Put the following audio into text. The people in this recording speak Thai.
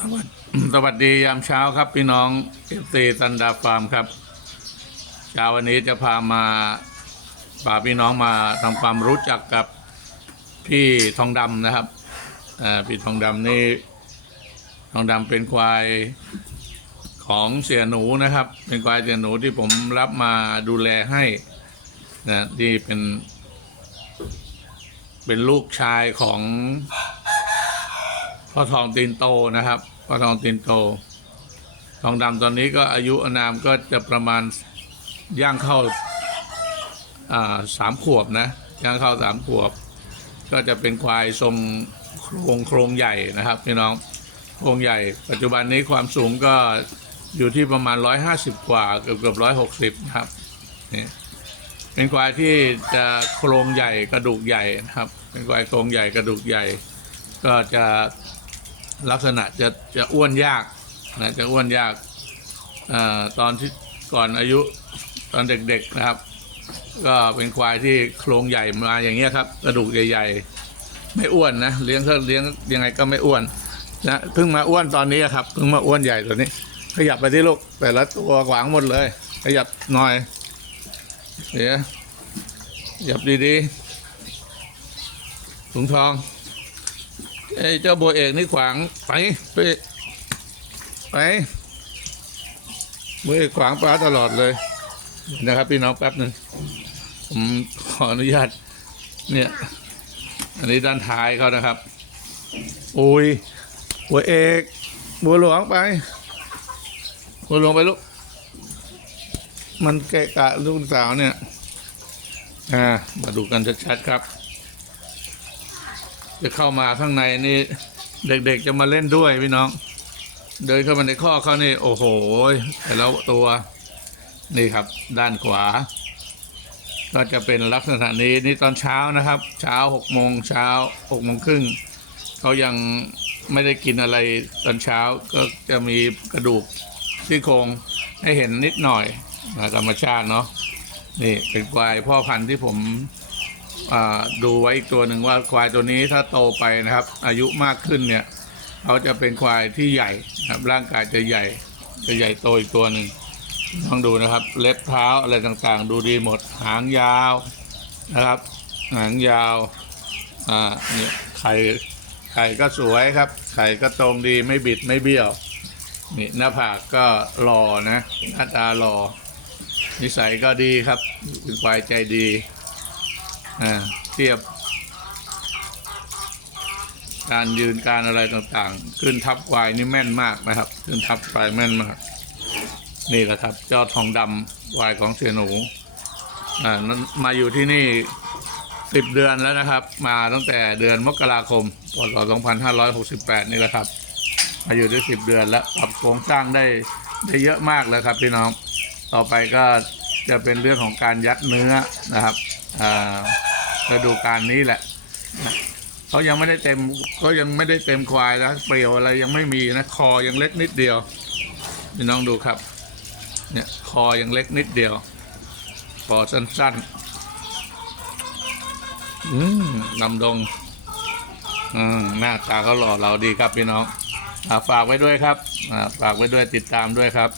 สวัสดียามเช้าครับพี่น้องเอฟซีซันดาฟาร์มครับเช้าวันนี้จะพามาพาพี่น้องมาทำความรู้จักกับพี่ทองดำนะครับพี่ทองดำนี่ทองดำเป็นควายของเสียหนูนะครับ เป็นควายเสียหนูที่ผมรับมาดูแลให้นะที่เป็น เป็นลูกชายของ พ่อทองตีนโตนะครับพ่อทองตีนโต ทองดำตอนนี้ก็อายุอานามก็จะประมาณย่างเข้าสามขวบนะย่างเข้าสามขวบ ก็จะเป็นควายทรงโครงโครงใหญ่นะครับพี่น้องโครงใหญ่ ปัจจุบันนี้ความสูงก็อยู่ที่ประมาณ 150 กว่าเกือบเกือบร้อยหกสิบนะครับนี่เป็นควายที่จะโครงใหญ่กระดูกใหญ่นะครับ เป็นควายโครงใหญ่กระดูกใหญ่ ก็จะ ลักษณะจะจะอ้วนยากนะจะอ้วนยากอาตอนที่ก่อนอายุตอนเด็กๆนะครับ ก็เป็นควายที่โครงใหญ่มาอย่างเงี้ยครับกระดูกใหญ่ๆ ไม่อ้วนนะเลี้ยงก็เลี้ยงยังไงก็ไม่อ้วนนะเพิ่งมาอ้วนตอนนี้ครับเพิ่งมาอ้วนใหญ่ตัวนี้ ขยับไปที่ลูกแต่ละตัวขวางหมดเลย ขยับหน่อยเดี๋ยวขยับดีๆถุงทอง ไอ้เจ้าโบวเอกนี่ขวางไปไปไปโบวเอกขวางปลาตลอดเลยนะครับพี่น้องแป๊บหนึ่งผมขออนุญาต เนี่ย อันนี้ด้านท้ายเขานะครับ โอ้ยบัวเอก บัวหลวงไป บัวหลวงไปลูก มันเกะกะลูกสาวเนี่ย อ่า มาดูกันชัดๆครับ จะเข้ามาข้างในนี่ เด็กๆจะมาเล่นด้วยพี่น้อง เดินเข้ามาในข้อเขานี่โอ้โหแต่แล้วตัวนี่ครับ ด้านขวา ก็จะเป็นลักษณะนี้นี่ตอนเช้านะครับ เช้าหกโมงเช้าหกโมงครึ่งเขายังไม่ได้กินอะไรตอนเช้าก็จะมีกระดูกซี่โครงให้เห็นนิดหน่อยธรรมชาติเนาะนี่เป็นควายพ่อพันธุ์ที่ผม ดูไว้อีกตัวหนึ่งว่าควายตัวนี้ถ้าโตไปนะครับ อายุมากขึ้นเนี่ยเขาจะเป็นควายที่ใหญ่นะครับร่างกายจะใหญ่ จะใหญ่โตอีกตัวหนึ่งต้องดูนะครับ เล็บเท้าอะไรต่างๆ ดูดีหมดหางยาวนะครับ หางยาวอ่าเนี่ยไข่ไข่ก็สวยครับ ไข่ก็ตรงดีไม่บิดไม่เบี้ยวนี่หน้าผากก็หล่อนะหน้าตาหล่อนิสัยก็ดีครับเป็นควายใจดี เทียบ การยืนการอะไรต่างๆ ขึ้นทับควายนี่แม่นมากนะครับ ขึ้นทับควายแม่นมาก นี่แหละครับเจ้าทองดำควายของเสียหนูอ่ามาอยู่ที่นี่สิบเดือนแล้วนะครับ มาตั้งแต่เดือนมกราคมพศ2568 นี่แหละครับ มาอยู่ได้สิบเดือนแล้วปรับโครงสร้างได้ได้เยอะมากแล้วครับพี่น้อง ต่อไปก็จะเป็นเรื่องของการยัดเนื้อนะครับ อ่า ฤดูการนี้แหละเขายังไม่ได้เต็มเขายังไม่ได้เต็มควายนะเปรียวอะไรยังไม่มีนะคอยังเล็กนิดเดียวพี่น้องดูครับ เนี่ยคอยังเล็กนิดเดียวคอสั้นๆ อืมดำดงอืมหน้าตาเขาหล่อเราดีครับพี่น้องอฝากไว้ด้วยครับฝากไว้ด้วยติดตามด้วยครับ